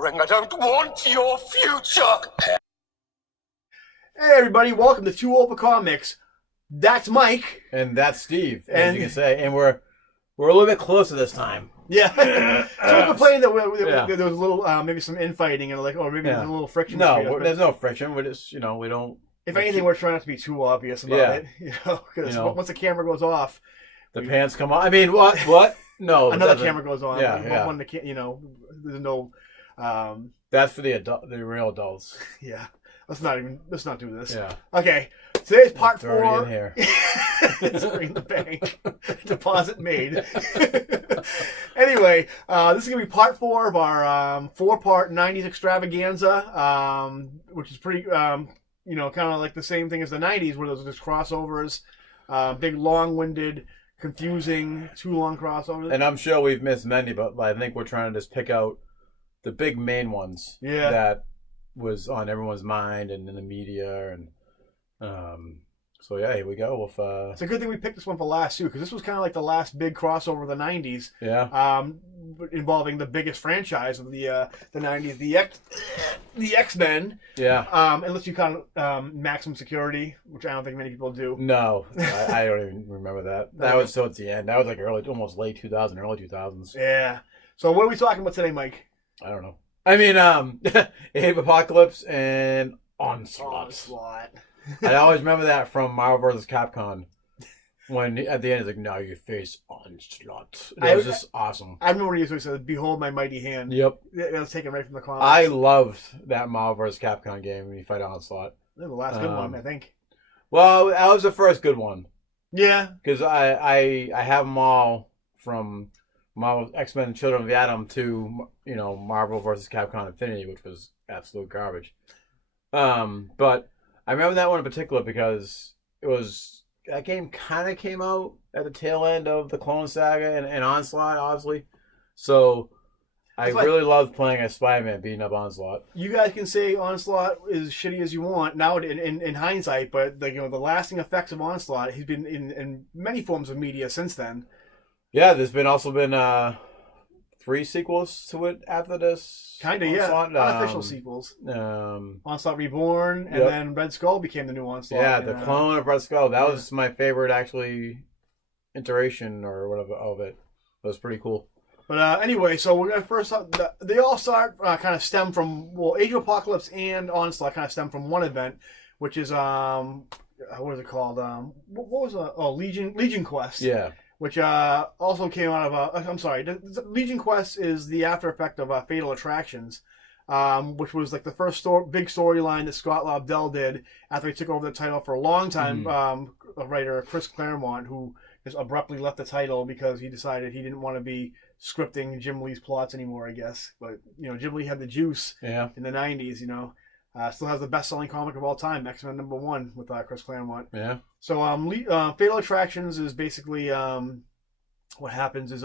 suffering. I don't want your future. Hey everybody, welcome to Two Over Comics. That's Mike. And that's Steve, as you can say. And we're a little bit closer this time. Yeah. So we complained that there was a little, maybe some infighting, or maybe there's a little friction. No, there's no friction. We're just, we don't. If anything, we're trying not to be too obvious about it. Because once the camera goes off, the pants come on. I mean, what? No, another camera goes on. Yeah. There's no. That's for the real adults. Yeah. Let's not do this. Yeah. Okay. Today's part 4. In here. It's in the bank. Deposit made. Anyway, this is going to be part 4 of our 4-part 90s extravaganza, which is pretty, kind of like the same thing as the 90s, where those are just crossovers, big, long-winded, confusing, too long crossovers. And I'm sure we've missed many, but I think we're trying to just pick out the big main ones that was on everyone's mind and in the media, and so here we go with it's a good thing we picked this one for last too, because this was kind of like the last big crossover of the 90s, involving the biggest franchise of the 90s, the X-Men, unless you count Maximum Security, which I don't think many people do. No, I don't even remember that. That was towards the end. That was like almost late 2000, early 2000s. Yeah. So what are we talking about today, Mike? I don't know. I mean, Abe Apocalypse and Onslaught. I always remember that from Marvel vs. Capcom. When at the end, it's like, now you face Onslaught. It was just awesome. I remember when he said, "Behold my mighty hand." Yep. That was taken right from the comics. I loved that Marvel vs. Capcom game when you fight Onslaught. That was the last good one, I think. Well, that was the first good one. Yeah. Because I have them all from Marvel X-Men Children of the Atom to Marvel vs. Capcom Infinity, which was absolute garbage. But I remember that one in particular because that game kind of came out at the tail end of the Clone Saga and Onslaught, obviously. So I really loved playing as Spider-Man, beating up Onslaught. You guys can say Onslaught is shitty as you want now in hindsight, but the lasting effects of Onslaught, he's been in many forms of media since then. Yeah, there's also been 3 sequels to it after this. Kind of, unofficial sequels. Onslaught Reborn, and then Red Skull became the new Onslaught. Yeah, the clone of Red Skull. That was my favorite, actually, iteration or whatever of it. It was pretty cool. But anyway, so we're going to first... they all kind of stem from... Well, Age of Apocalypse and Onslaught kind of stem from one event, which is... what is it called? What was it? Legion Quest. Yeah. Which also came out of I'm sorry, Legion Quest is the after effect of Fatal Attractions, which was like the first big storyline that Scott Lobdell did after he took over the title for a long time. Writer Chris Claremont, who just abruptly left the title because he decided he didn't want to be scripting Jim Lee's plots anymore, I guess. But Jim Lee had the juice in the 90s. Still has the best-selling comic of all time, X-Men #1 with Chris Claremont. Yeah. So Fatal Attractions is basically what happens is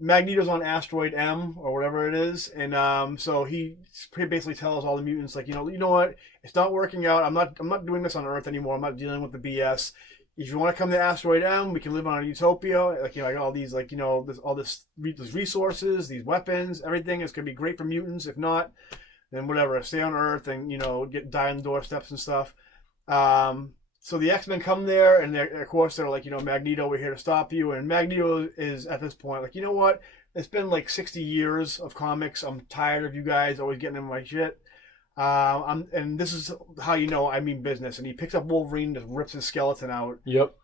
Magneto's on Asteroid M or whatever it is, and so he basically tells all the mutants like, you know what, it's not working out. I'm not doing this on Earth anymore. I'm not dealing with the BS. If you want to come to Asteroid M, we can live on a utopia. Like I got all these these resources, these weapons, everything. It's gonna be great for mutants. If not, then whatever, stay on Earth and, die on the doorsteps and stuff. So the X-Men come there, and of course they're like, Magneto, we're here to stop you. And Magneto is at this point like, you know what? It's been like 60 years of comics. I'm tired of you guys always getting in my shit. And this is how I mean business. And he picks up Wolverine, just rips his skeleton out. Yep.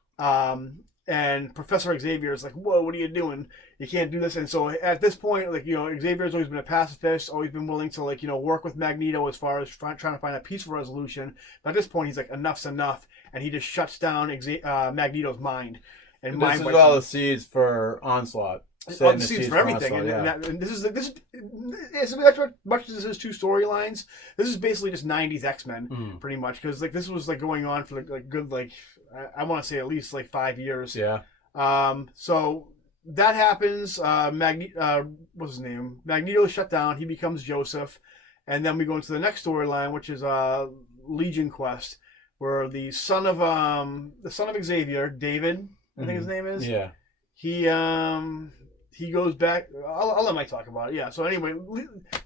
And Professor Xavier is like, whoa, what are you doing? You can't do this. And so at this point, Xavier's always been a pacifist, always been willing to, work with Magneto as far as trying to find a peaceful resolution. But at this point, he's like, enough's enough. And he just shuts down Magneto's mind. And this is all the seeds for Onslaught. All the seeds for everything. And this is as much as this is 2 storylines, this is basically just 90s X-Men, pretty much. Because this was going on for good I want to say at least 5 years. Yeah. So that happens. What's his name? Magneto is shut down. He becomes Joseph, and then we go into the next storyline, which is Legion Quest, where the son of Xavier, David, I think his name is. Yeah. He he goes back. I'll let Mike talk about it. Yeah. So anyway,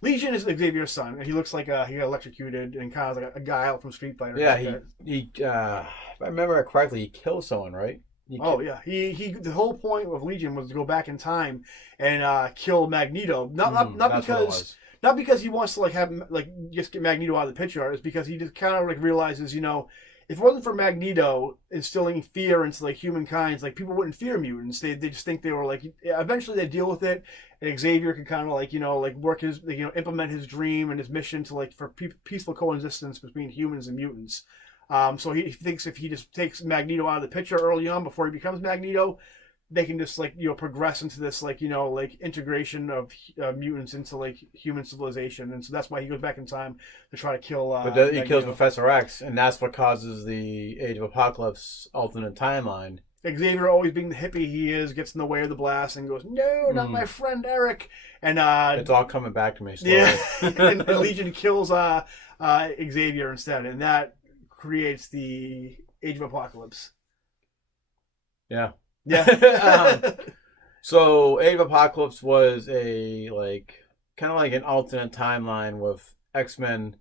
Legion is Xavier's son, and he looks like he got electrocuted and kind of like a guy out from Street Fighter. Yeah, he if I remember it correctly, he kills someone, right? Yeah. He the whole point of Legion was to go back in time and kill Magneto. Not because he wants to just get Magneto out of the picture. It's because he just kind of like realizes, you know, if it wasn't for Magneto instilling fear into like humankind, like people wouldn't fear mutants. They just think they were like, eventually they deal with it, and Xavier can kind of like, you know, like work his, you know, implement his dream and his mission to like for peaceful coexistence between humans and mutants. So he thinks if he just takes Magneto out of the picture early on before he becomes Magneto, they can just like, you know, progress into this like, you know, like integration of mutants into like human civilization, and so that's why he goes back in time to try to kill. But he kills Professor X, and that's what causes the Age of Apocalypse alternate timeline. Xavier, always being the hippie he is, gets in the way of the blast and goes, "No, not my friend Eric." And it's all coming back to me slowly. Yeah, and Legion kills Xavier instead, and that creates the Age of Apocalypse. Yeah. Yeah. So Age of Apocalypse was a kind of like an alternate timeline with X-Men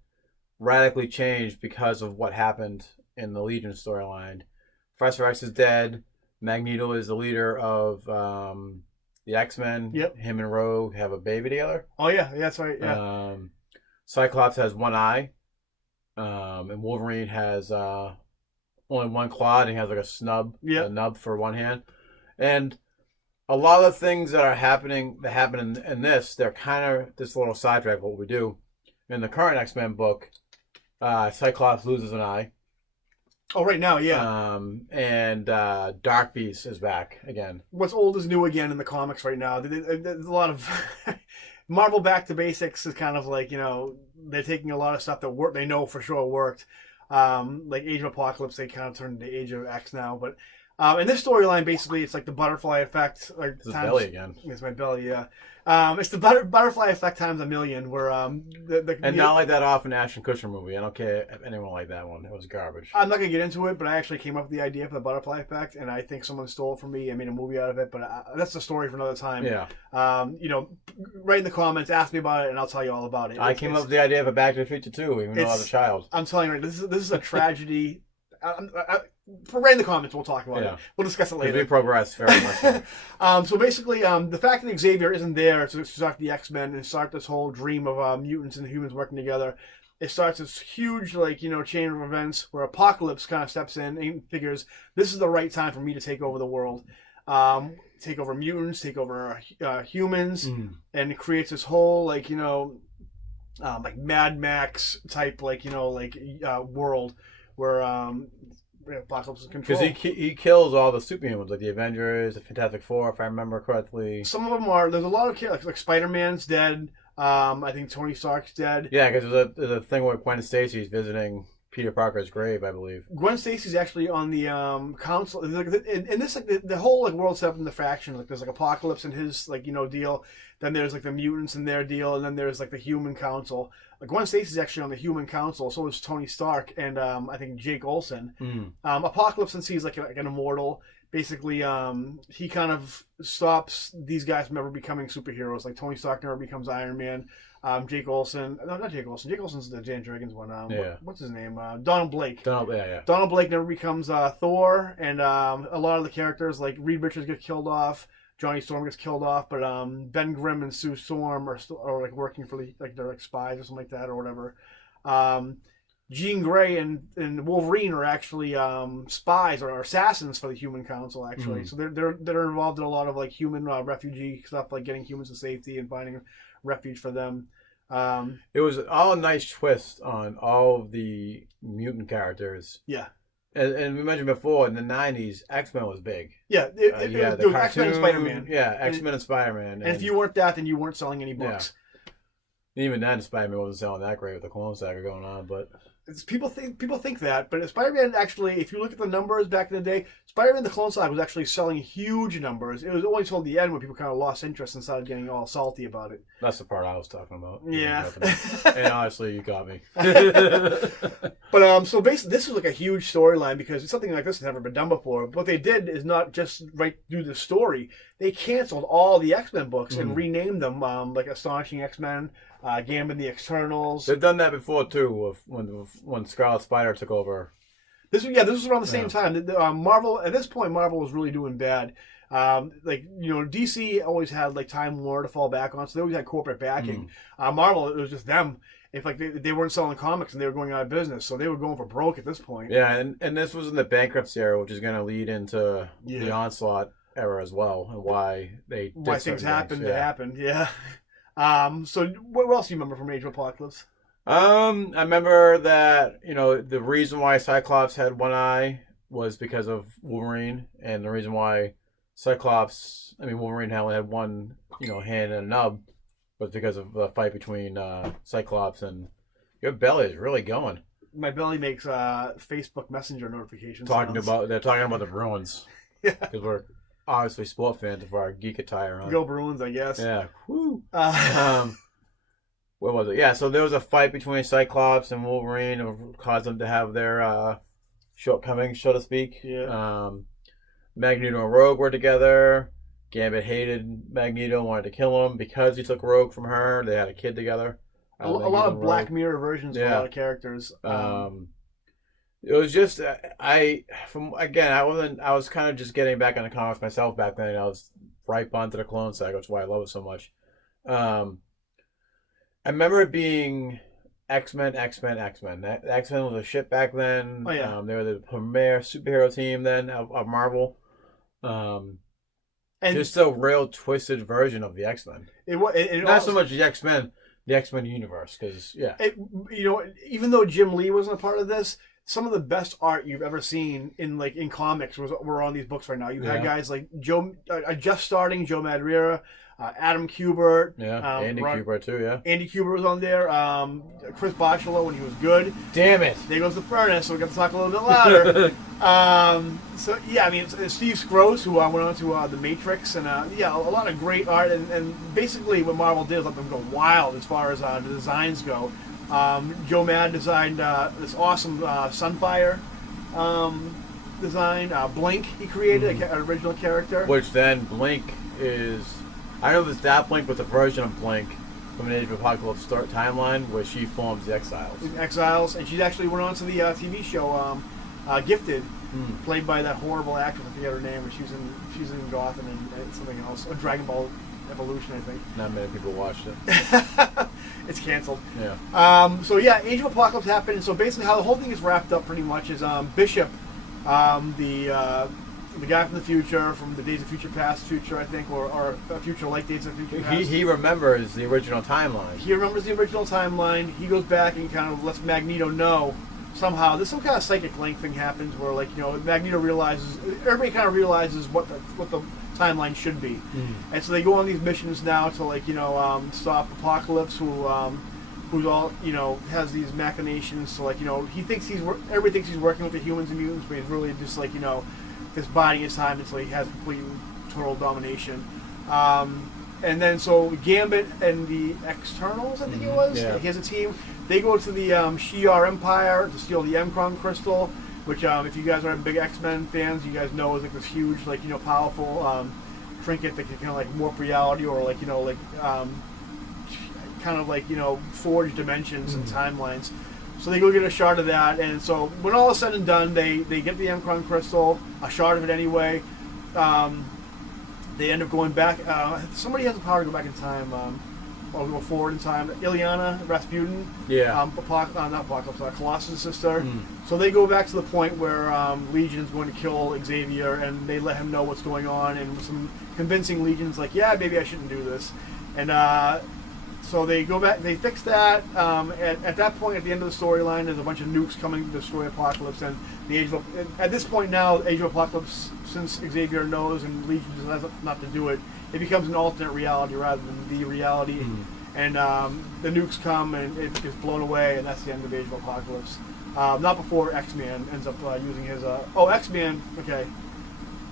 radically changed because of what happened in the Legion storyline. Professor X is dead. Magneto is the leader of the X-Men. Yep. Him and Rogue have a baby together. Oh yeah, that's right. Yeah. Cyclops has one eye, and Wolverine has only one claw, and he has like a nub for one hand. And a lot of the things that happen in this, they're kind of this little sidetrack what we do. In the current X-Men book, Cyclops loses an eye. Oh, right now, yeah. And Dark Beast is back again. What's old is new again in the comics right now. There's a lot of Marvel back to basics is kind of like, you know, they're taking a lot of stuff that they know for sure worked. Like Age of Apocalypse, they kind of turned into Age of X now. But in this storyline, basically, it's like the butterfly effect. It's his belly again. It's my belly, yeah. It's the butterfly effect times a million, where not like that often Ashton Kutcher movie. I don't care if anyone liked that one. It was garbage. I'm not gonna get into it, but I actually came up with the idea for the butterfly effect, and I think someone stole it from me and made a movie out of it. But that's a story for another time. Yeah. You know, write in the comments, ask me about it, and I'll tell you all about it. I came up with the idea of a Back to the Future too, even though I was a child. I'm telling you, this is a tragedy. Write in the comments. We'll talk about it. We'll discuss it later. We progress very much. So basically, the fact that Xavier isn't there to start the X-Men and start this whole dream of mutants and humans working together, it starts this huge, like, you know, chain of events where Apocalypse kind of steps in and figures this is the right time for me to take over the world, take over mutants, take over humans, and it creates this whole, like, you know, like Mad Max type, like, you know, like world where Apocalypse is controlled. Because he kills all the superhumans, like the Avengers, the Fantastic Four, if I remember correctly. Some of them are. There's a lot of like Spider-Man's dead. I think Tony Stark's dead. Yeah, because there's a thing where Gwen Stacy's visiting Peter Parker's grave, I believe. Gwen Stacy's actually on the council. And this, like, the whole like world set up in the faction. Like there's like Apocalypse and his, like, you know, deal. Then there's like the mutants and their deal, and then there's like the Human Council. Like Gwen Stacy's actually on the Human Council. So is Tony Stark and I think Jake Olsen. Apocalypse, since he's like an immortal, basically he kind of stops these guys from ever becoming superheroes. Like Tony Stark never becomes Iron Man. Jake Olsen, no, not Jake Olsen. Jake Olsen's the Jan Dragons one. What's his name? Donald Blake. Donald Blake never becomes Thor, and a lot of the characters like Reed Richards get killed off. Johnny Storm gets killed off, but Ben Grimm and Sue Storm are like working for they're like spies or something like that or whatever. Jean Grey and Wolverine are actually spies or assassins for the Human Council, actually. So they're involved in a lot of like human refugee stuff, like getting humans to safety and finding refuge for them. It was all a nice twist on all of the mutant characters. Yeah. And we mentioned before, in the 90s, X-Men was big. Yeah, it was X-Men and Spider-Man. Yeah, X-Men and Spider-Man. And if you weren't that, then you weren't selling any books. Yeah. And even then, Spider-Man wasn't selling that great with the Clone Saga going on, but... People think that, but Spider-Man actually, if you look at the numbers back in the day, Spider-Man the Clone Saga was actually selling huge numbers. It was only until the end when people kind of lost interest and started getting all salty about it. That's the part I was talking about. Yeah. And honestly, you got me. But so basically, this was like a huge storyline because something like this has never been done before. What they did is not just do the story; they canceled all the X-Men books and renamed them like Astonishing X-Men, Gambit and the Externals. They've done that before too, when Scarlet Spider took over. This was around the same time. Marvel at this point, Marvel was really doing bad. DC always had like Time Warner to fall back on, so they always had corporate backing. Marvel, it was just them. If like they weren't selling comics and they were going out of business, so they were going for broke at this point. Yeah, and this was in the bankruptcy era, which is going to lead into the Onslaught era as well, and why things happened. It happened. Yeah. So what else do you remember from Age of Apocalypse? I remember that the reason why Cyclops had one eye was because of Wolverine, and the reason why Wolverine only had one hand and a nub was because of the fight between Cyclops and your belly is really going. My belly makes Facebook Messenger notifications. They're talking about the Bruins. Yeah, because we're obviously sport fans of our geek attire on. Go Bruins, I guess. Yeah. Woo. What was it? Yeah. So there was a fight between Cyclops and Wolverine, and caused them to have their shortcomings, so to speak. Yeah. Magneto and Rogue were together. Gambit hated Magneto, wanted to kill him because he took Rogue from her. They had a kid together. A lot of Black Mirror versions of a lot of characters. It was just I was kind of just getting back into comics myself back then. I was right onto the Clone Saga, which is why I love it so much. I remember it being X-Men. X-Men was a shit back then. Oh yeah. They were the premier superhero team then of Marvel. And just a real twisted version of the X-Men. Not so much the X-Men universe, because even though Jim Lee wasn't a part of this, some of the best art you've ever seen in comics were on these books right now. You had guys like just starting Joe Madureira, Adam Kubert. Andy Kubert too, yeah. Andy Kubert was on there. Chris Bachalo when he was good. Damn it. There goes the furnace, so we got to talk a little bit louder. Steve Scrooge, who went on to The Matrix, and a lot of great art. And basically what Marvel did is let them go wild as far as the designs go. Joe Mad designed this awesome Sunfire design. Blink, he created an original character. Which then Blink is... I know this that Blink was a version of Blink from an Age of Apocalypse timeline where she forms the Exiles. And she actually went on to the TV show Gifted, played by that horrible actress. I forget her name, but she's in Gotham and something else. Or Dragon Ball Evolution, I think. Not many people watched it. It's canceled. Yeah. Age of Apocalypse happened, and so basically how the whole thing is wrapped up pretty much is Bishop, the guy from the future, from the Days of Future Past future, I think, or future like Days of Future Past. He remembers the original timeline. He remembers the original timeline. He goes back and kind of lets Magneto know somehow. There's some kind of psychic link thing happens where, Magneto realizes, everybody kind of realizes what the timeline should be. And so they go on these missions now to stop Apocalypse, who's all has these machinations. So everybody thinks he's working with the humans and mutants, but he's really just just biding his time until he has complete total domination. And then so Gambit and the Externals, I think it was. Yeah. He has a team. They go to the Shi'ar Empire to steal the M'Kraan crystal, which if you guys are big X-Men fans, you guys know is this huge powerful trinket that can kind of warp reality or forge dimensions and timelines. So they go get a shard of that, and so when all is said and done, they get the M'Kraan crystal, a shard of it anyway. They end up going back. Somebody has the power to go back in time, or go forward in time. Ilyana Rasputin, not Apocalypse, Colossus' sister. So they go back to the point where Legion's going to kill Xavier, and they let him know what's going on, and some convincing Legion's maybe I shouldn't do this, and. So they go back, they fix that. At that point, at the end of the storyline, there's a bunch of nukes coming to destroy Apocalypse. And at this point now, Age of Apocalypse, since Xavier knows and Legion decides not to do it, it becomes an alternate reality rather than the reality. And the nukes come and it gets blown away, and that's the end of Age of Apocalypse. Not before X-Man ends up using his. X-Man. Okay,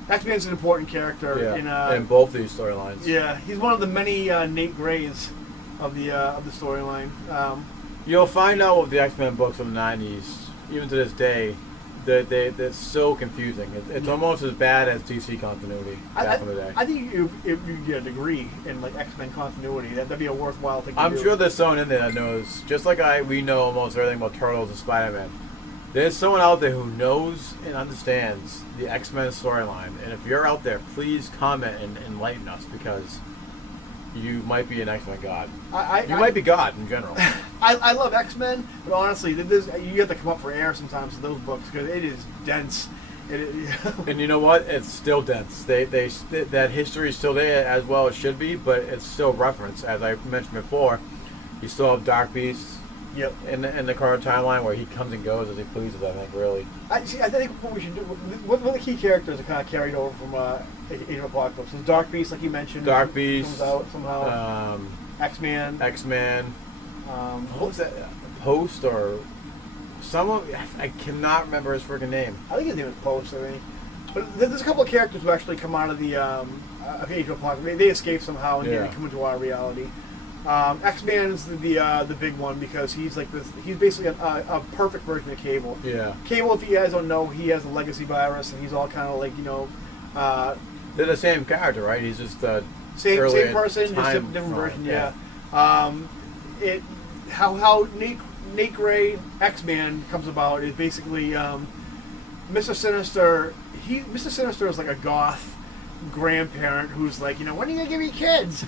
X-Man's an important character in both these storylines. Yeah, he's one of the many Nate Grays of the storyline. You'll find out with the X-Men books of the '90s, even to this day, they're so confusing. It's almost as bad as DC continuity back in the day. I think you get a degree in like X-Men continuity. That'd be a worthwhile thing to do. I'm sure there's someone in there that knows, just like we know almost everything about Turtles and Spider-Man. There's someone out there who knows and understands the X-Men storyline. And if you're out there, please comment and enlighten us, because you might be an X-Men god. You might be God in general. I love X-Men, but honestly, you have to come up for air sometimes with those books because it is dense. And you know what? It's still dense. That history is still there as well. It should be, but it's still referenced. As I mentioned before, you still have Dark Beast. Yep. In the current timeline where he comes and goes as he pleases, I think, really. I think what we should do, one of the key characters that kind of carried over from Age of Apocalypse is Dark Beast, like you mentioned. Dark Beast. Comes out somehow. X-Man. What was that? Post or someone? I cannot remember his freaking name. I think his name is Post, I think. But there's a couple of characters who actually come out of the Age of Apocalypse. They escape somehow and they come into our reality. X-Man is the big one because he's like this. He's basically a perfect version of Cable. Yeah. Cable, if you guys don't know, he has a legacy virus, and he's all kind of like they're the same character, right? He's just same person, just a different version. Yeah. How Nate Gray X-Man comes about is basically Mr. Sinister. Mr. Sinister is like a goth grandparent who's like, when are you gonna give me kids?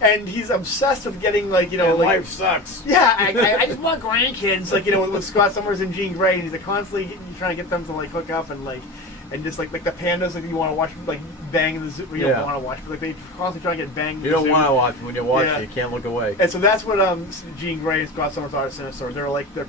And he's obsessed with getting life sucks. Yeah, I just want grandkids, with Scott Summers and Jean Grey, and he's constantly trying to get them to hook up and just like the pandas you want to watch bang in the zoo. You don't want to watch, but they constantly try to get banged. You don't want to watch when you watch it. You can't look away. And so that's what Jean Grey and Scott Summers are to Sinister. They're they're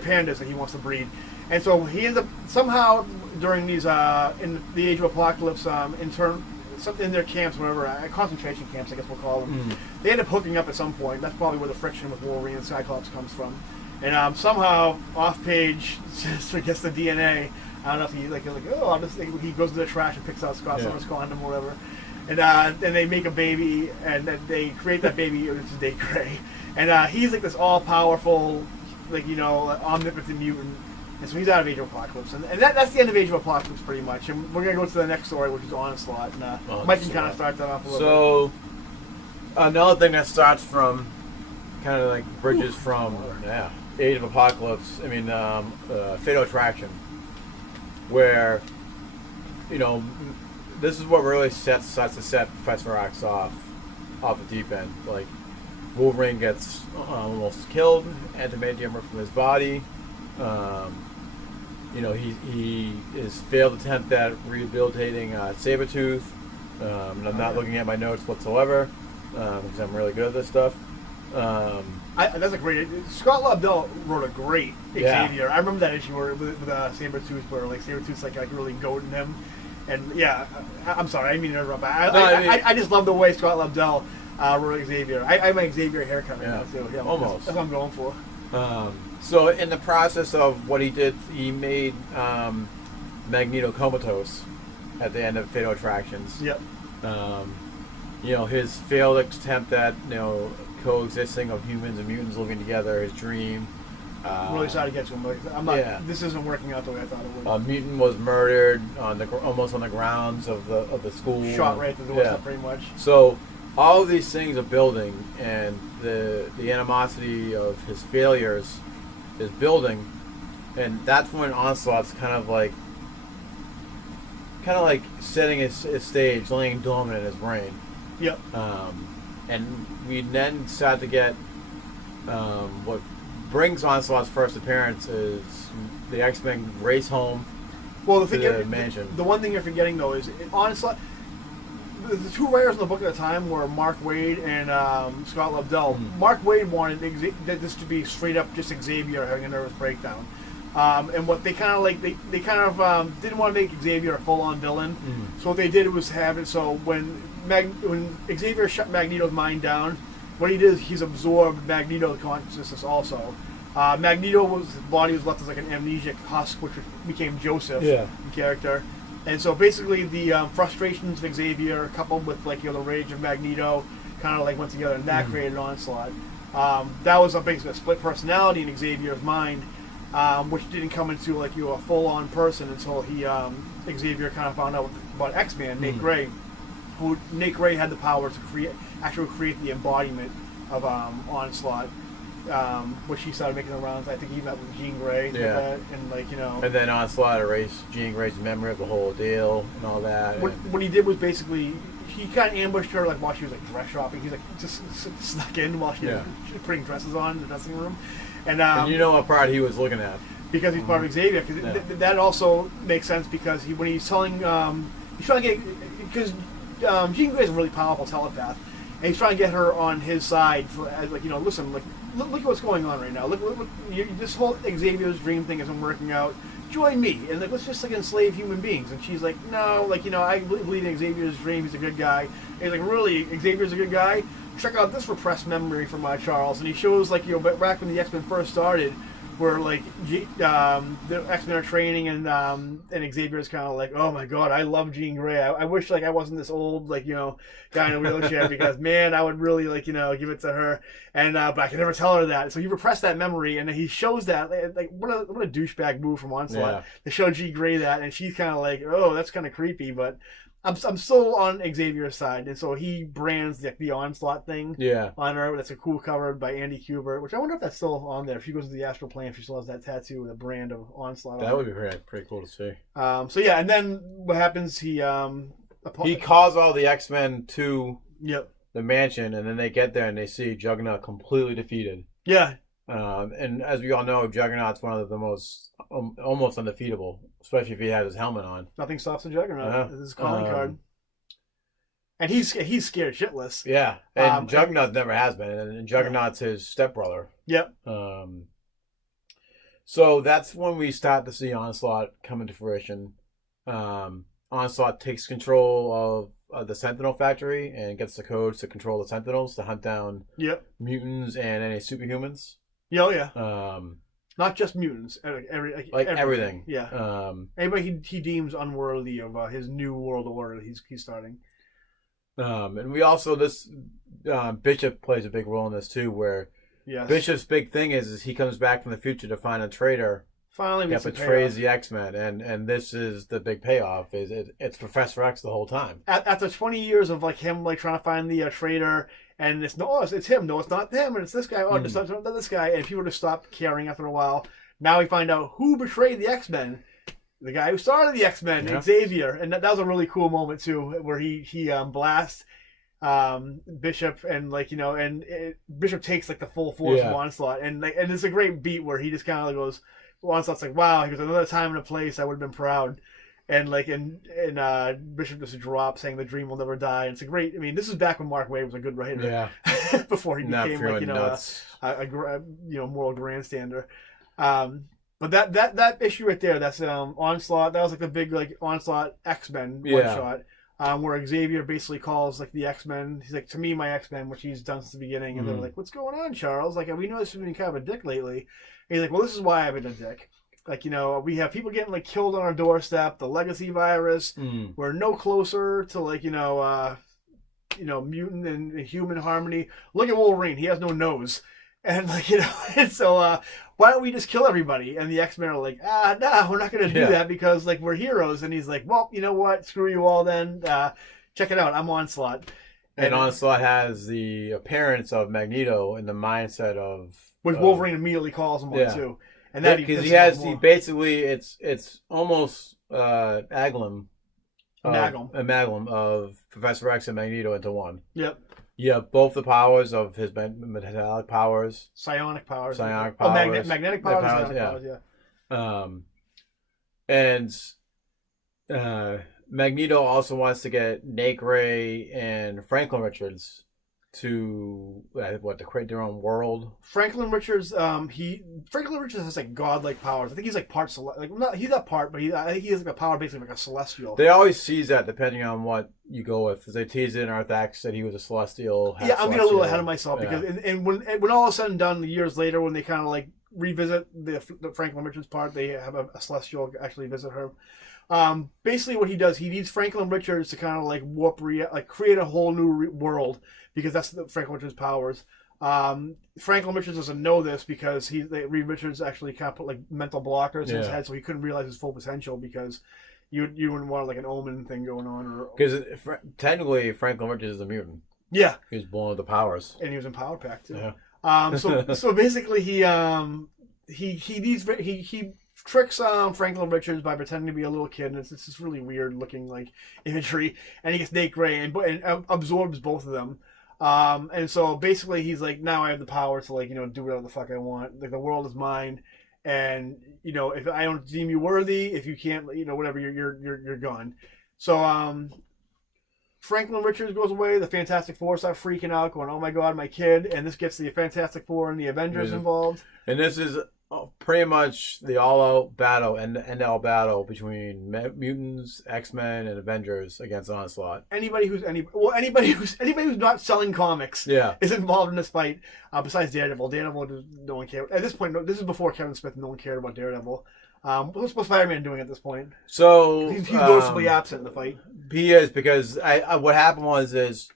pandas that he wants to breed. And so he ends up somehow during these in the Age of Apocalypse in their camps, whatever, concentration camps, I guess we'll call them. Mm-hmm. They end up hooking up at some point. That's probably where the friction with Wolverine and Cyclops comes from. And somehow off page, Sinister gets the DNA. I don't know if he goes to the trash and picks out Scott Summers' condom or whatever. And they make a baby, and then they create that baby, which is Nate Gray. And he's like this all-powerful, omnipotent mutant. And so he's out of Age of Apocalypse. And that's the end of Age of Apocalypse, pretty much. And we're going to go to the next story, which is Onslaught. And Mike can kind of start that off a little bit. So, another thing that starts from, kind of like bridges from Age of Apocalypse, Fatal Attraction, where, this is what really starts to set Professor X off the deep end. Like, Wolverine gets almost killed, adamantium from his body. He is failed attempt at rehabilitating Sabretooth. And I'm not looking at my notes whatsoever because I'm really good at this stuff. That's a great. Scott Lobdell wrote a great Xavier. I remember that issue with Sabretooth, where Sabretooth's like really goading him. And I'm sorry, I didn't mean to interrupt. I just love the way Scott Lobdell wrote Xavier. I have my Xavier haircut right now too. Yeah, almost. That's what I'm going for. So in the process of what he did, he made Magneto comatose at the end of Fatal Attractions. Yep. His failed attempt at coexisting of humans and mutants living together, his dream. I'm really sorry to get to him, but I'm not. This isn't working out the way I thought it would. A mutant was murdered almost on the grounds of the school. Shot right at the doorstep, pretty much. So all of these things are building, and the animosity of his failures is building, and that's when Onslaught's kind of like setting his stage, laying dormant in his brain. Yep. And we then start to get what brings Onslaught's first appearance is the X-Men race home. Well, to the mansion. The one thing you're forgetting though is Onslaught. The two writers in the book at the time were Mark Waid and Scott Lobdell. Mark Waid wanted this to be straight up just Xavier having a nervous breakdown, and what they kind of didn't want to make Xavier a full-on villain. So what they did was have it so when Xavier shut Magneto's mind down, what he did is he's absorbed Magneto's consciousness also. His body was left as like an amnesiac husk, which became Joseph, Yeah. the character. And so basically the frustrations of Xavier coupled with like the rage of Magneto kind of like went together, and that created Onslaught. That was basically a split personality in Xavier's mind, which didn't come into like a full-on person until Xavier kind of found out about X-Man, Nate Gray. Nate Gray had the power to create the embodiment of Onslaught, which he started making the rounds. I think he met with Jean Grey, and then Onslaught erased Jean Grey's memory of the whole deal and all that. What he did was basically he kind of ambushed her like while she was like dress shopping. He's like just snuck in while she was putting dresses on in the dressing room, and you know what part he was looking at because he's part of Xavier. Because that also makes sense because when he's telling he's trying to get because Jean Grey is a really powerful telepath, and he's trying to get her on his side for listen, like look at what's going on right now. Look this whole Xavier's dream thing isn't working out. Join me and like let's just like enslave human beings. And she's like, no, I believe in Xavier's dream. He's a good guy. And he's like, really, Xavier's a good guy? Check out this repressed memory from Charles. And he shows like back when the X-Men first started, where like the X-Men are training and Xavier's kind of like, oh my god, I love Jean Grey. I wish like I wasn't this old guy in a wheelchair because man, I would really give it to her. And but I could never tell her that. So he repressed that memory, and he shows that like what a douchebag move from Onslaught to show Jean Grey that, and she's kind of like, oh, that's kind of creepy, but. I'm still on Xavier's side, and so he brands the Onslaught thing on her. That's a cool cover by Andy Kubert, which I wonder if that's still on there. If she goes to the astral plane, if she still has that tattoo with a brand of Onslaught. That would be pretty cool to see. So yeah, and then what happens? He calls all the X-Men to the mansion, and then they get there and they see Juggernaut completely defeated. Yeah. And as we all know, Juggernaut's one of the most almost undefeatable, especially if he had his helmet on. Nothing stops the Juggernaut. This is his calling card. And he's scared shitless. Yeah, and Juggernaut never has been, and Juggernaut's his stepbrother. Yep. So that's when we start to see Onslaught come into fruition. Onslaught takes control of the Sentinel factory and gets the codes to control the Sentinels to hunt down mutants and any superhumans. Yeah. Not just mutants, everything. Yeah. Anybody he deems unworthy of his new world order he's starting. And we also Bishop plays a big role in this too, where Bishop's big thing is he comes back from the future to find a traitor. Finally, that betrays the X-Men, and this is the big payoff. It's Professor X the whole time. After 20 years of him trying to find the traitor, and it's him. No, it's not him, and it's this guy. Oh, it's not this guy. And people just stopped caring after a while. Now we find out who betrayed the X-Men. The guy who started the X-Men, Xavier, and that was a really cool moment too, where he blasts Bishop and Bishop takes the full force of Onslaught, and it's a great beat where he just kind of goes. Onslaught's like, wow, he goes, another time and a place I would have been proud. And Bishop just drops saying the dream will never die. And it's a great, this is back when Mark Waid was a good writer. Yeah. Before he became a moral grandstander. But that issue right there, that's Onslaught, that was the big Onslaught X-Men one shot. Where Xavier basically calls the X-Men. He's like, to me, my X-Men, which he's done since the beginning. And they're like, what's going on, Charles? We know this has been kind of a dick lately. And he's like, well, this is why I've been a dick. We have people getting killed on our doorstep. The legacy virus. We're no closer to mutant and human harmony. Look at Wolverine. He has no nose. And and so why don't we just kill everybody? And the X-Men are like, no, we're not going to do that because we're heroes. And he's like, well, you know what? Screw you all then. Check it out. I'm Onslaught. And Onslaught has the appearance of Magneto in the mindset of which Wolverine immediately calls him on too. And that because he basically it's almost amalgam of Professor X and Magneto into one. Yep. You have both the powers of his metallic powers. Psionic powers. Magnetic powers, And Magneto also wants to get Nate Gray and Franklin Richards to to create their own world. Franklin Richards has godlike powers. I think he's part he's not part, but I think he has a power basically a celestial. They always tease that depending on what you go with. They teased it in Earth X that he was a celestial. I'm getting a little ahead of myself because and when all is said and done, years later when they kind of revisit the Franklin Richards part. They have a Celestial actually visit her. Basically, what he does, he needs Franklin Richards to kind of like create a whole new world, because that's the Franklin Richards' powers. Franklin Richards doesn't know this because Reed Richards actually kind of put like mental blockers in his head, so he couldn't realize his full potential, because you wouldn't want like an Omen thing going on, or because technically Franklin Richards is a mutant. Yeah, he was born with the powers, and he was in Power Pack too. Yeah. So basically he tricks Franklin Richards by pretending to be a little kid, and it's this really weird looking like imagery, and he gets Nate Gray and absorbs both of them. And so basically he's like, now I have the power to like, do whatever the fuck I want. Like, the world is mine, and if I don't deem you worthy, if you can't, whatever, you're gone. So Franklin Richards goes away. The Fantastic Four start freaking out, going, "Oh my god, my kid!" And this gets the Fantastic Four and the Avengers involved. And this is pretty much the all-out battle and the end-all battle between mutants, X-Men, and Avengers against Onslaught. Anybody who's not selling comics, is involved in this fight. Besides Daredevil, no one cared at this point. This is before Kevin Smith. No one cared about Daredevil. What's Spider-Man doing at this point? So he's noticeably absent in the fight. He is, because what happened is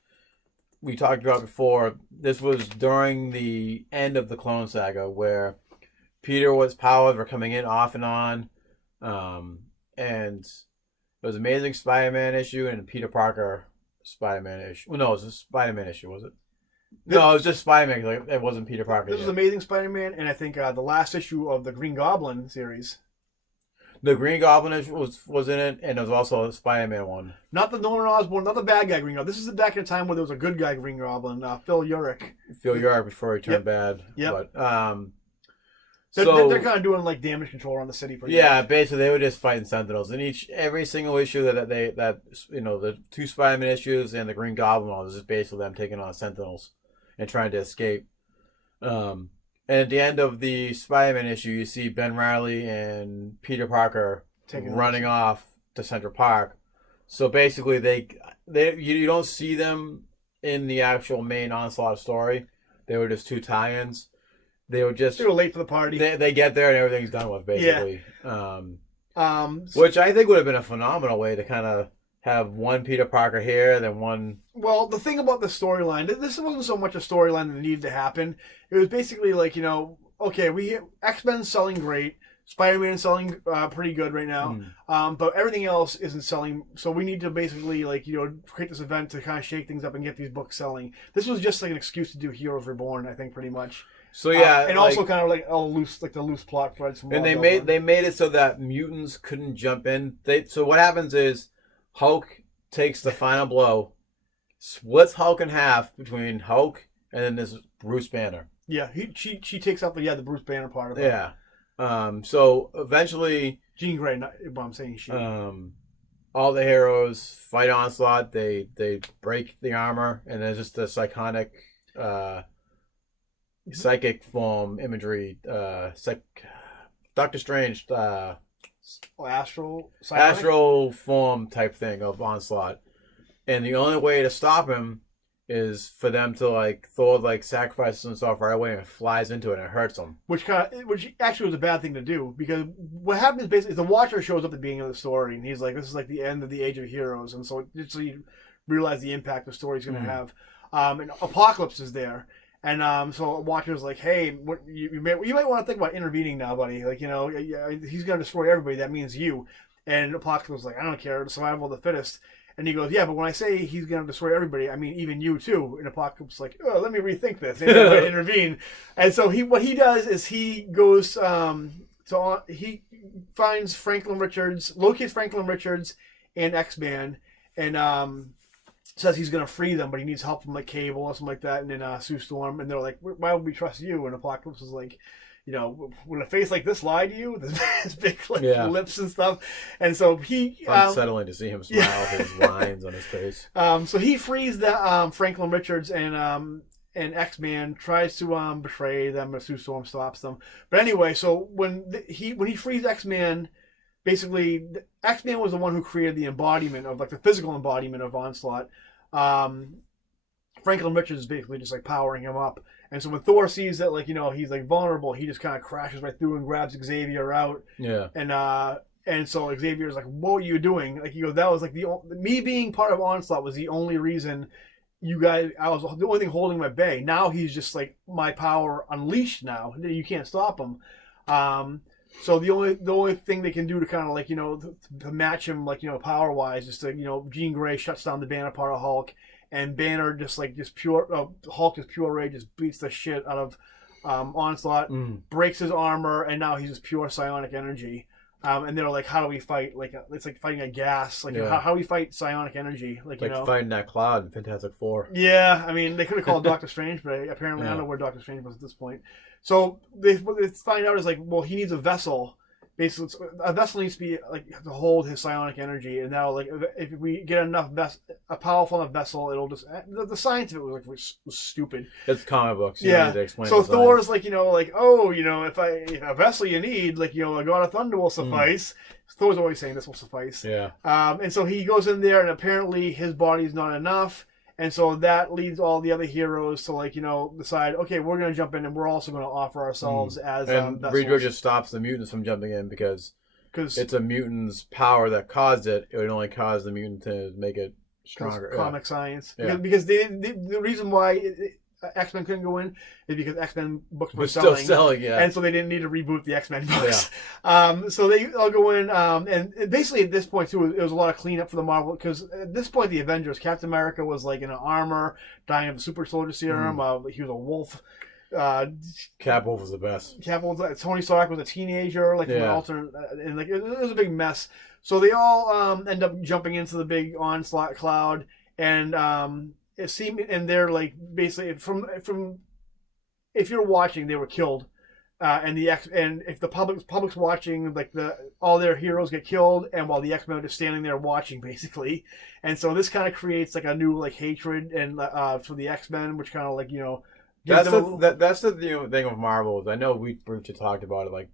we talked about before. This was during the end of the Clone Saga, where Peter's powers were coming in off and on, and it was Amazing Spider-Man issue and Peter Parker Spider-Man issue. Well, no, it was a Spider-Man issue, was it? No, it was just Spider-Man. Like, it wasn't Peter Parker. This was Amazing Spider-Man, and I think the last issue of the Green Goblin series. The Green Goblin was in it, and there was also a Spider-Man one. Not the Norman Osborn, not the bad guy Green Goblin. This is back in a time where there was a good guy Green Goblin, Phil Urich. Phil Urich before he turned bad. Yep. But, they're kind of doing like damage control around the city. Yeah, basically they were just fighting Sentinels. And every single issue that the two Spider-Man issues and the Green Goblin one was just basically them taking on Sentinels and trying to escape. And at the end of the Spider-Man issue, you see Ben Reilly and Peter Parker running off to Central Park. So basically, you don't see them in the actual main Onslaught story. They were just two tie-ins. They were late for the party. They get there and everything's done with, basically. Yeah. Which I think would have been a phenomenal way to kind of have one Peter Parker here, then one... Well, the thing about the storyline, this wasn't so much a storyline that needed to happen. It was basically like, okay, X-Men selling great, Spider-Man selling pretty good right now, but everything else isn't selling, so we need to basically create this event to kind of shake things up and get these books selling. This was just like an excuse to do Heroes Reborn, I think, pretty much. So yeah, and also kind of like the loose plot threads from. And they made it so that mutants couldn't jump in. So what happens is Hulk takes the final blow, splits Hulk in half between Hulk and then this Bruce Banner. Yeah, she takes out the Bruce Banner part of it. Yeah. So eventually, Jean Grey. Not, but I'm saying she. All the heroes fight Onslaught. They break the armor, and there's just a psychic form imagery, Doctor Strange, astral form type thing of Onslaught, and the only way to stop him is for them to Thor sacrifices himself right away and flies into it and it hurts him. Which actually was a bad thing to do, because what happens basically is the Watcher shows up at the beginning of the story and he's like, this is like the end of the Age of Heroes, and so you realize the impact the story's going to have. And Apocalypse is there. And so Watcher's like, hey, you might want to think about intervening now, buddy. He's going to destroy everybody. That means you. And Apocalypse is like, I don't care. Survival of the fittest. And he goes, yeah, but when I say he's going to destroy everybody, I mean even you too. And Apocalypse is like, oh, let me rethink this. And intervene. And so what he does is he goes, he finds locates Franklin Richards and X-Man, and says he's going to free them, but he needs help from Cable or something like that, and then Sue Storm, and they're like, why would we trust you? And Apocalypse is like, would a face like this lie to you? This big lips and stuff. And so he... unsettling to see him smile with his lines on his face. So he frees the Franklin Richards, and X-Man tries to betray them, but Sue Storm stops them. But anyway, so when he frees X-Man, basically, X-Man was the one who created the embodiment of, the physical embodiment of Onslaught. Franklin Richards is basically just, powering him up. And so when Thor sees that, like, he's like vulnerable, he just kind of crashes right through and grabs Xavier out. Yeah. And so Xavier's like, "What were you doing?" Like, he goes, "That was like me being part of Onslaught was the only reason you guys. I was the only thing holding him at bay. Now he's just like my power unleashed. Now you can't stop him." So the only thing they can do to kind of like to match him like power wise is to Jean Grey shuts down the Banner part of Hulk, and Banner just pure Hulk just pure rage just beats the shit out of Onslaught, breaks his armor, and now he's just pure psionic energy. And they're like, "How do we fight? Like it's like fighting a gas. Like how do we fight psionic energy? Like fighting that Cloud in Fantastic Four." Yeah, I mean they could have called Doctor Strange, but apparently I don't know where Doctor Strange was at this point. So what they find out is like, well, he needs a vessel. Basically, a vessel needs to be like to hold his psionic energy, and now like if we get a powerful enough vessel, it'll just the science of it was stupid. It's comic books. You don't need to explain so the Thor's science. like if a vessel you need, like a God of Thunder will suffice. Thor's always saying this will suffice. Yeah. And so he goes in there, and apparently his body's not enough. And so that leads all the other heroes to decide, okay, we're going to jump in and we're also going to offer ourselves as vessels. Reed just stops the mutants from jumping in because it's a mutant's power that caused it. It would only cause the mutant to make it stronger. Comic science. Yeah. Because the reason why X-Men couldn't go in is because X-Men books were still selling, yeah. And so they didn't need to reboot the X-Men books. Yeah. So they all go in, and basically at this point too, it was a lot of cleanup for the Marvel, because at this point the Avengers, Captain America was like in an armor, dying of the super soldier serum. He was a wolf. Cap Wolf was the best. Cap Wolf. Tony Stark was a teenager, like an alternate, and like it was a big mess. So they all end up jumping into the big Onslaught cloud, and it seemed, and they're like basically from if you're watching, they were killed, and if the public's watching, like all their heroes get killed, and while the X-Men are just standing there watching, basically, and so this kind of creates like a new like hatred and for the X-Men, which kind of like that's the thing of Marvel. I know we briefly talked about it. Like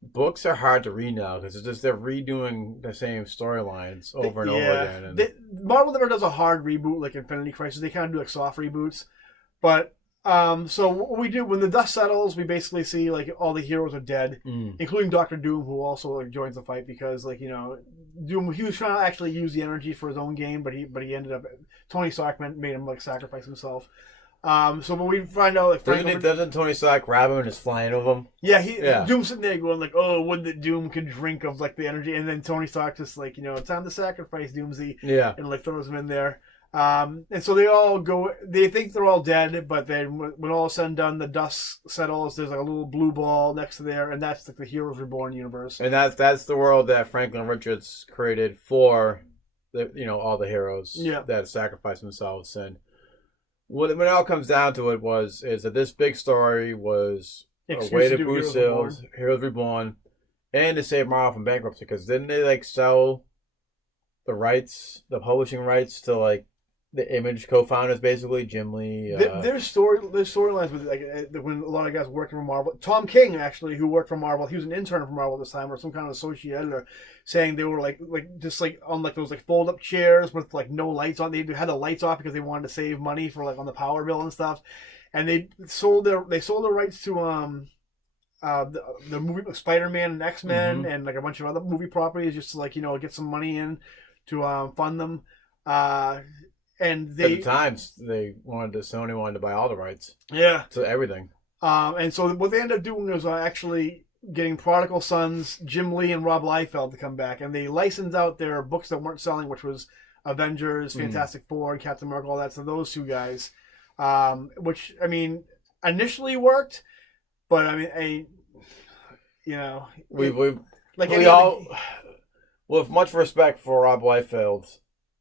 books are hard to read now because it's just they're redoing the same storylines over and over again. And Marvel never does a hard reboot like Infinity Crisis. They kind of do like soft reboots. But so what we do when the dust settles, we basically see like all the heroes are dead, including Doctor Doom, who also like joins the fight because like Doom, he was trying to actually use the energy for his own game, but he ended up Tony Stark made him like sacrifice himself. So when we find out, like, doesn't Tony Stark grab him and just flying over him? Yeah, Doom's sitting there going like, "Oh, would that Doom could drink of like the energy," and then Tony Stark just like, time to sacrifice Doomsday, and like throws him in there. And so they all go. They think they're all dead, but then when all is said and done, the dust settles. There's like a little blue ball next to there, and that's like the Heroes Reborn universe. And that's the world that Franklin Richards created for the all the heroes that sacrifice themselves. And when it all comes down to it is that this big story was a way to boost sales, Heroes Reborn, and to save Marvel from bankruptcy, because didn't they like sell the publishing rights to like the Image co-founders, basically Jim Lee. There's storylines with like when a lot of guys working for Marvel. Tom King, actually, who worked for Marvel, he was an intern for Marvel this time, or some kind of associate editor, saying they were like just like on like those like fold up chairs with like no lights on. They had the lights off because they wanted to save money for like on the power bill and stuff. And they sold their rights to the movie Spider-Man and X-Men and like a bunch of other movie properties just to like get some money in to fund them. And at the times Sony wanted to buy all the rights. Yeah. To everything. And so what they ended up doing was actually getting Prodigal Sons, Jim Lee and Rob Liefeld to come back, and they licensed out their books that weren't selling, which was Avengers, Fantastic Four, and Captain America, all that. So those two guys, which I mean, initially worked, but I mean, with much respect for Rob Liefeld,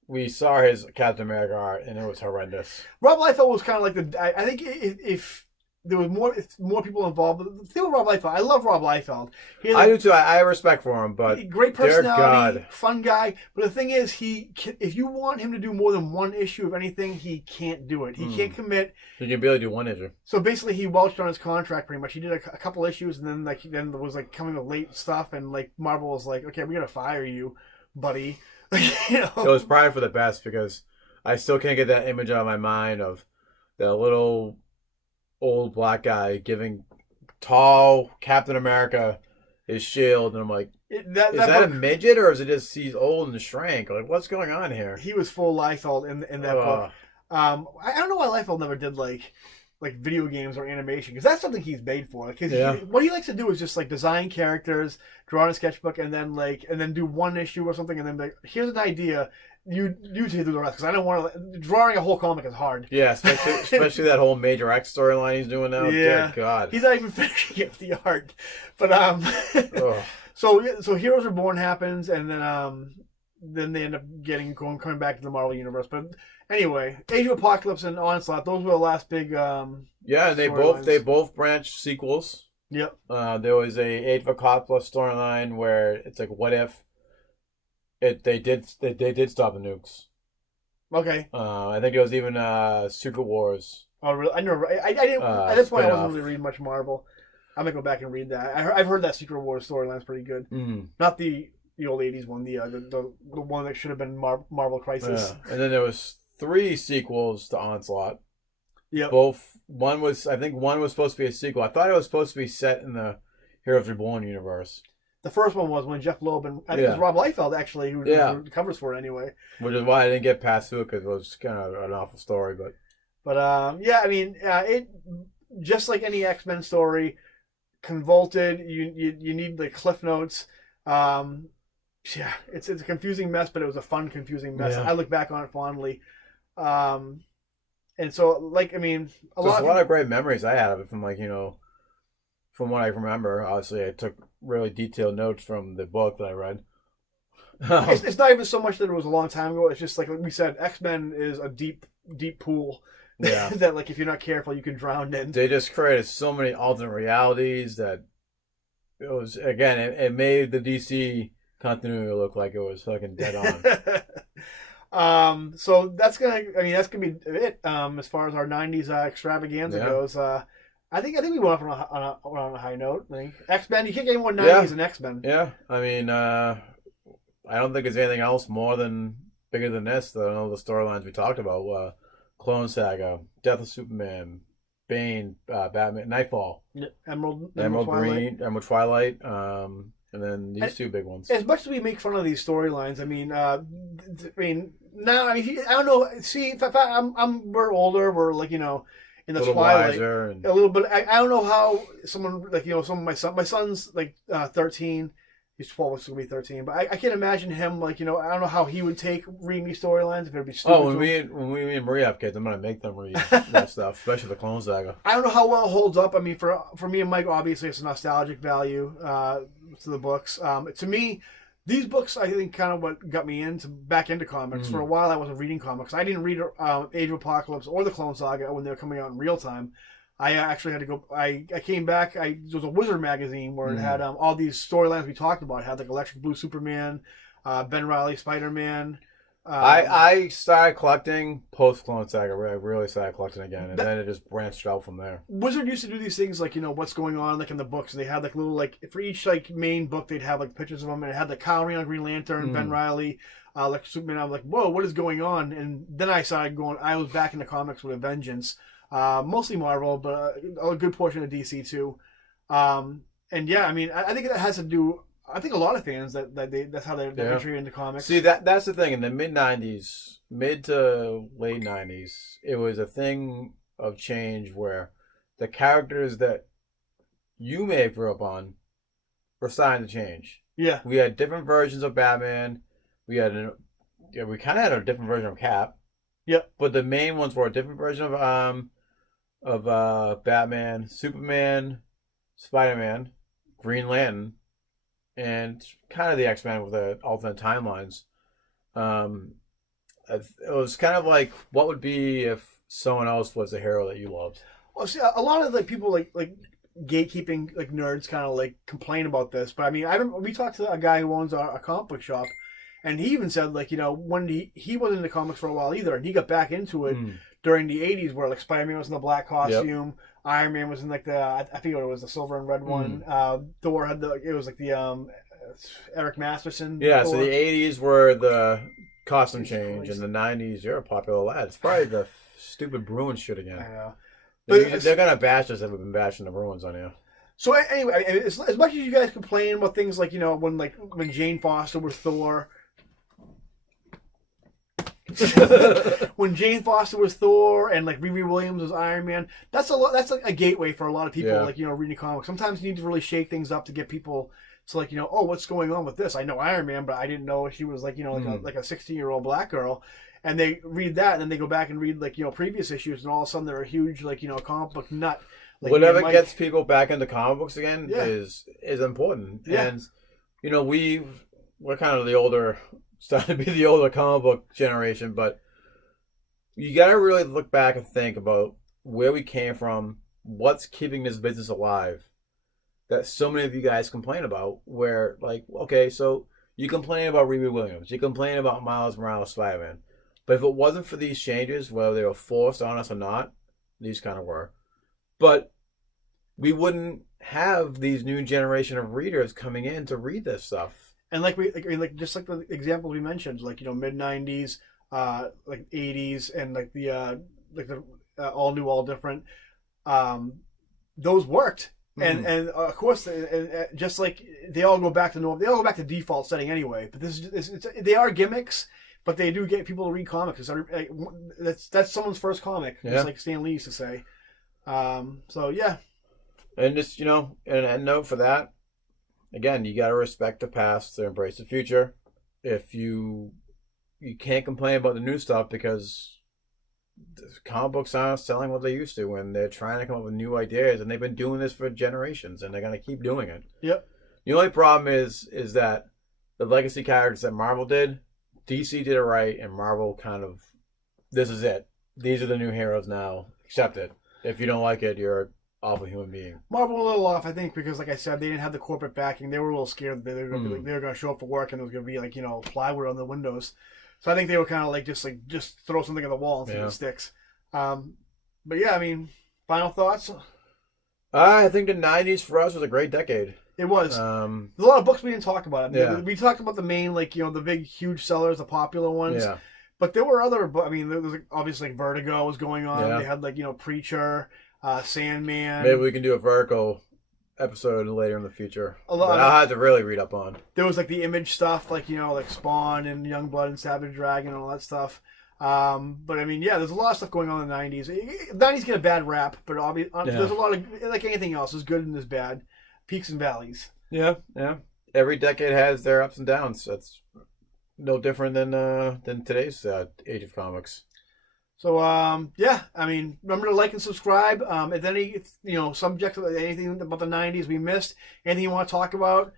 we saw his Captain America art, and it was horrendous. Rob Liefeld was kind of like I think if there was more people involved. The thing with Rob Liefeld, I love Rob Liefeld. I do too. I have respect for him, but great personality, fun guy. But the thing is, if you want him to do more than one issue of anything, he can't do it. He can't commit. He can barely do one issue. So basically, he welched on his contract pretty much. He did a couple issues, and then there was like coming with late stuff, and like Marvel was like, "Okay, we're gonna fire you, buddy." It was probably for the best, because I still can't get that image out of my mind of that little old black guy giving tall Captain America his shield, and I'm like, is that a midget or is it just he's old and shrank? Like, what's going on here? He was full Liefeld in that book. I don't know why Liefeld never did like video games or animation, because that's something he's made for. Like, what he likes to do is just like design characters, draw in a sketchbook, and then do one issue or something, and then like, here's an idea. You do the rest, because I don't want to. Drawing a whole comic is hard. Yeah, especially that whole Major X storyline he's doing now. Yeah, good God, he's not even finishing up the art. But so Heroes Reborn happens, and then they end up coming back to the Marvel universe. But anyway, Age of Apocalypse and Onslaught, those were the last big. Yeah, they both branched sequels. Yep. There was a Age of Apocalypse storyline where it's like, what if they did stop the nukes? Okay. I think it was even Secret Wars. Oh, really? I never. I didn't. At this point, I wasn't really reading much Marvel. I'm gonna go back and read that. I've heard that Secret Wars storyline's pretty good. Mm. Not the old '80s one, the one that should have been Marvel Crisis. Yeah. And then there was 3 sequels to Onslaught. Yep. One was supposed to be a sequel. I thought it was supposed to be set in the Heroes Reborn universe. The first one was when Jeff Loeb and I think it was Rob Liefeld actually who covers for it anyway. Which is why I didn't get past it, because it was kind of an awful story. But yeah, I mean, it just like any X-Men story, convoluted. You need the cliff notes. Yeah, it's a confusing mess, but it was a fun confusing mess. Yeah. I look back on it fondly. And so, like, I mean, a lot of great memories I had of it from, like, from what I remember. Obviously, I took really detailed notes from the book that I read. It's not even so much that it was a long time ago. It's just like we said, X-Men is a deep pool. Yeah. That, like, if you're not careful, you can drown in. They just created so many alternate realities that it was, again, it made the DC continuity look like it was fucking dead on. So that's gonna be it. As far as our '90s extravaganza goes, I think we went off on a high note. I think X-Men, you can't get any more '90s than X-Men. Yeah, I mean, I don't think there's anything else bigger than this. I don't know the storylines we talked about. Clone Saga, Death of Superman, Bane, Batman, Nightfall, Emerald Green, Emerald Twilight, and then these 2 big ones. As much as we make fun of these storylines, I mean, now I don't know. See, we're older. We're like in the twilight, a little bit. I don't know how someone like some of my son's like 13. He's 12, so he'll be 13. But I can't imagine him like I don't know how he would take reading these storylines if it would be stupid. Oh, when me and Maria have kids, I'm gonna make them read that stuff, especially the Clone Saga. I don't know how well it holds up. I mean, for me and Mike, obviously, it's a nostalgic value to the books. To me, these books, I think, kind of what got me back into comics. For a while, I wasn't reading comics. I didn't read Age of Apocalypse or the Clone Saga when they were coming out in real time. I actually had to go. I came back. There was a Wizard magazine where it had all these storylines we talked about. It had like Electric Blue Superman, Ben Reilly Spider-Man. I started collecting post Clone Saga. I really started collecting again, and then it just branched out from there. Wizard used to do these things like what's going on like in the books. And they had like little like for each like main book they'd have like pictures of them, and it had like Kyle Rayner, Green Lantern, Ben Reilly, like Superman. I was like, whoa, what is going on? And then I started going. I was back in the comics with a vengeance. Mostly Marvel, but a good portion of DC too. And yeah, I mean, I think that has to do. I think a lot of fans that's how they're entry into comics. See, that's the thing. In the mid to late '90s, it was a thing of change where the characters that you may have grew up on were starting to change. Yeah, we had different versions of Batman. We kind of had a different version of Cap. Yep. But the main ones were a different version of Batman, Superman, Spider-Man, Green Lantern, and kind of the X-Men with the alternate timelines. It was kind of like, what would be if someone else was a hero that you loved? Well, see, a lot of like people like gatekeeping like nerds kind of like complain about this, but I mean, we talked to a guy who owns a comic book shop. And he even said, like, when he wasn't into comics for a while either, and he got back into it during the 80s where, like, Spider-Man was in the black costume, Iron Man was in, like, I think it was the silver and red one, Thor had it was, like, the Eric Masterson. Yeah, Thor. So the 80s were the costume change, and the 90s, you're a popular lad. It's probably the stupid Bruins shit again. I know. They're gonna bash us if we've been bashing the Bruins on here. So anyway, as much as you guys complain about things like when Jane Foster was Thor, when Jane Foster was Thor and like Riri Williams was Iron Man, that's like a gateway for a lot of people reading comics. Sometimes you need to really shake things up to get people to oh, what's going on with this? I know Iron Man, but I didn't know she was like a 16-year-old black girl. And they read that, and then they go back and read previous issues, and all of a sudden they're a huge comic book nut. Whatever gets people back into comic books again is important. Yeah. And we're kind of the older, starting to be the older comic book generation, but you got to really look back and think about where we came from, what's keeping this business alive. That so many of you guys complain about. Where okay, so you complain about Riri Williams, you complain about Miles Morales, Spider-Man. But if it wasn't for these changes, whether they were forced on us or not, these kind of were. But we wouldn't have these new generation of readers coming in to read this stuff. And just like the examples we mentioned, mid-90s, 80s, and the all new, all different. Those worked. Mm-hmm. And of course, just like they all go back to normal, they all go back to default setting anyway. But they are gimmicks. But they do get people to read comics. That's someone's first comic, just like Stan Lee used to say. So yeah. And just and note for that, again, you got to respect the past to embrace the future. If you can't complain about the new stuff because the comic books aren't selling what they used to, and they're trying to come up with new ideas, and they've been doing this for generations, and they're gonna keep doing it. Yep. The only problem is that the legacy characters that Marvel did. DC did it right, and Marvel this is it. These are the new heroes now. Accept it. If you don't like it, you're an awful human being. Marvel a little off, I think, because like I said, they didn't have the corporate backing. They were a little scared that they were going to show up for work and it was going to be plywood on the windows. So I think they were kind of just throw something at the wall and see if it sticks. But yeah, I mean, final thoughts? I think the 90s for us was a great decade. It was. There's a lot of books we didn't talk about. We talked about the main, the big, huge sellers, the popular ones. Yeah. But there were other books. I mean, there was obviously Vertigo was going on. Yeah. They had Preacher, Sandman. Maybe we can do a Vertigo episode later in the future. I'll have to really read up on. There was the Image stuff, like Spawn and Youngblood and Savage Dragon and all that stuff. But I mean, yeah, there's a lot of stuff going on in the 90s. The 90s get a bad rap, but there's a lot of, like anything else, there's good and there's bad. Peaks and valleys. Yeah. Every decade has their ups and downs. That's no different than today's age of comics. So yeah, I mean, remember to like and subscribe. If any subject, anything about the 90s we missed, anything you want to talk about,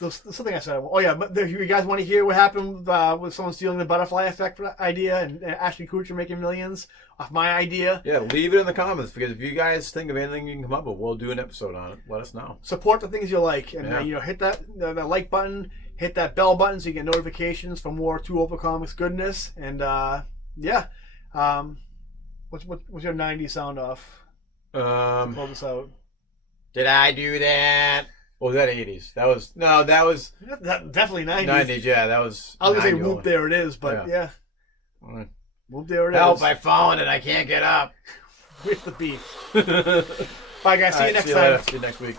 there's something I said. Oh yeah, but if you guys want to hear what happened with someone stealing the butterfly effect idea and Ashton Kutcher making millions off my idea. Yeah, leave it in the comments, because if you guys think of anything you can come up with, we'll do an episode on it. Let us know. Support the things you like, and hit that like button, hit that bell button so you get notifications for more Two Over Comics goodness. And yeah, what's your 90s sound off? Pull this out. Did I do that? Oh, was that 80s? That was definitely 90s. 90s, yeah, that was. I was gonna say whoop, there it is, but yeah. Whoop, there it is. Help! I've fallen and I can't get up. With the beef. Bye, guys. See you next time. See you next week.